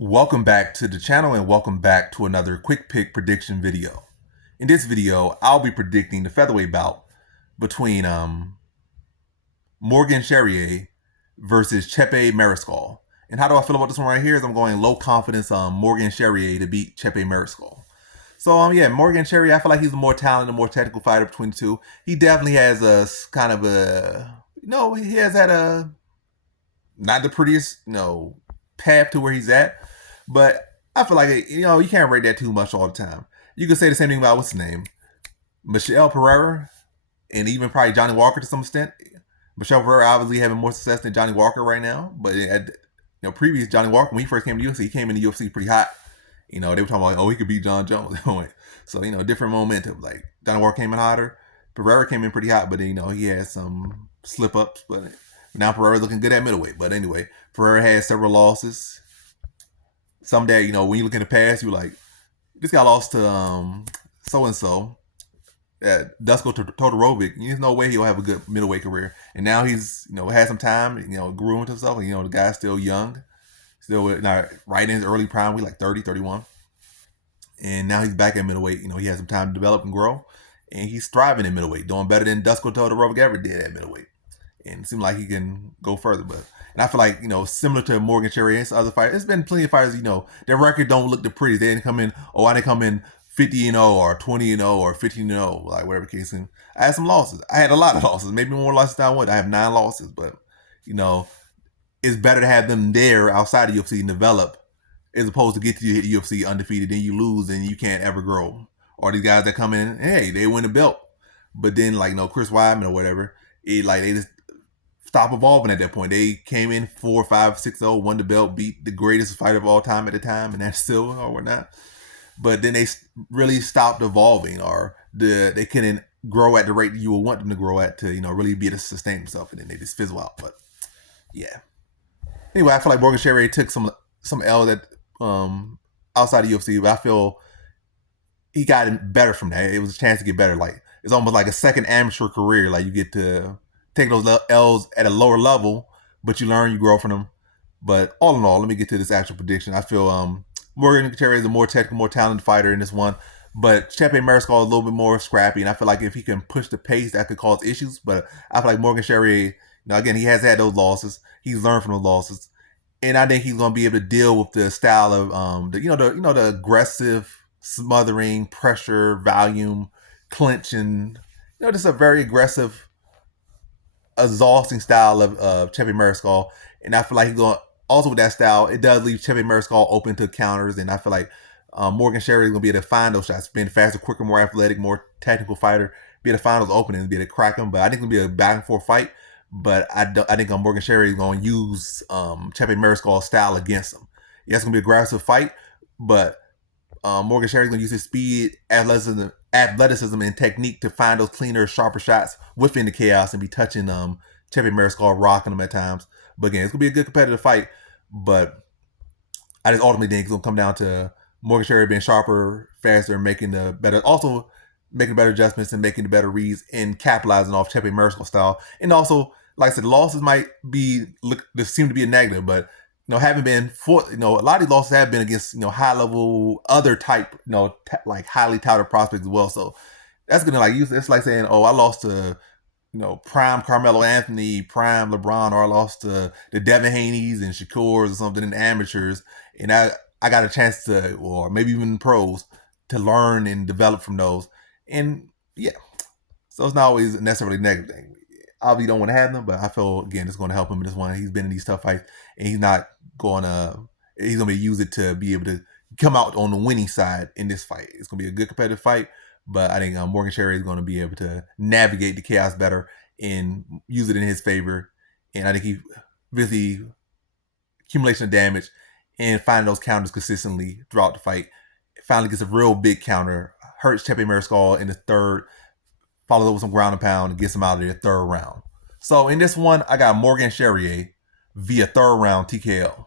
Welcome back to the channel and welcome back to another quick pick prediction video. In this video, I'll be predicting the featherweight bout between Morgan Charriere versus Chepe Mariscal. And how do I feel about this one right here? Is I'm going low confidence Morgan Charriere to beat Chepe Mariscal. So yeah, Morgan Charriere, I feel like he's a more talented, more technical fighter between the two. He definitely has a kind of a he has had a not the prettiest path to where he's at. But I feel like you can't rate that too much all the time. You could say the same thing about what's his name, Michelle Pereira, and even probably Johnny Walker to some extent. Michelle Pereira obviously having more success than Johnny Walker right now, but previous Johnny Walker when he first came to UFC, he came in the UFC pretty hot. They were talking about he could beat John Jones. So different momentum. Like Johnny Walker came in hotter, Pereira came in pretty hot, but he had some slip ups. But now Pereira's looking good at middleweight. But anyway, Pereira had several losses. Some that when you look in the past, you're like, this guy lost to so and so, Dusko Todorovic. There's no way he'll have a good middleweight career. And now he's had some time, grew into himself. And, the guy's still young, still not right in his early prime. We like 30, 31, and now he's back at middleweight. He has some time to develop and grow, and he's thriving in middleweight, doing better than Dusko Todorovic ever did at middleweight. And it seems like he can go further, but. And I feel like, similar to Morgan Charriere and other fighters, there's been plenty of fighters, their record don't look the prettiest. They didn't come in, I didn't come in 50-0 or 20-0 or 15-0, like whatever the case is. I had some losses. I had a lot of losses, maybe more losses than I would. I have 9 losses, but, it's better to have them there outside of UFC and develop as opposed to get to the UFC undefeated, then you lose and you can't ever grow. Or these guys that come in, hey, they win the belt, but then Chris Weidman or whatever, they just stop evolving at that point. They came in 4-5, 6-0, won the belt, beat the greatest fighter of all time at the time, and that's still or whatnot. But then they really stopped evolving, or they couldn't grow at the rate you would want them to grow at to really be able to sustain themselves, and then they just fizzle out. But yeah. Anyway, I feel like Morgan Charriere took some L that outside of UFC, but I feel he got better from that. It was a chance to get better. Like it's almost like a second amateur career. Like you get to take those L's at a lower level, but you learn, you grow from them. But all in all, let me get to this actual prediction. I feel Morgan Charriere is a more technical, more talented fighter in this one, but Chepe Mariscal is a little bit more scrappy, and I feel like if he can push the pace, that could cause issues. But I feel like Morgan Charriere, again, he has had those losses. He's learned from those losses, and I think he's going to be able to deal with the style of the aggressive, smothering, pressure, volume, clinch, and just a very aggressive, exhausting style of Chepe Mariscal, and I feel like he's going also with that style. It does leave Chepe Mariscal open to counters, and I feel like Morgan Charriere is going to be able to find those shots, being faster, quicker, more athletic, more technical fighter, be able to find those openings, be able to crack them. But I think it'll be a back and forth fight. But I think Morgan Charriere is going to use Chepe Mariscal's style against him. Yeah, it's going to be an aggressive fight, but Morgan Charriere is going to use his speed, athleticism, and technique to find those cleaner, sharper shots within the chaos and be touching Chepe Mariscal, rocking them at times. But again, it's going to be a good competitive fight. But I just ultimately think it's going to come down to Morgan Charriere being sharper, faster, making better adjustments and making the better reads and capitalizing off Chepe Mariscal style. And also, like I said, the losses seem to be a negative, but having been a lot of these losses have been against high level other type like highly touted prospects as well. So that's gonna it's like saying, oh, I lost to prime Carmelo Anthony, prime LeBron, or I lost to the Devin Haney's and Shakurs or something in the amateurs, and I got a chance to, or maybe even pros, to learn and develop from those. And yeah, so it's not always necessarily a negative thing. Obviously, you don't want to have them, but I feel again it's going to help him in this one. He's been in these tough fights, and he's going to use it to be able to come out on the winning side in this fight. It's going to be a good competitive fight, but I think Morgan Charriere is going to be able to navigate the chaos better and use it in his favor. And I think he really accumulation of damage and finding those counters consistently throughout the fight. Finally gets a real big counter, hurts Chepe Mariscal in the third, follows up with some ground and pound and gets him out of the third round. So in this one, I got Morgan Charriere via third round TKO.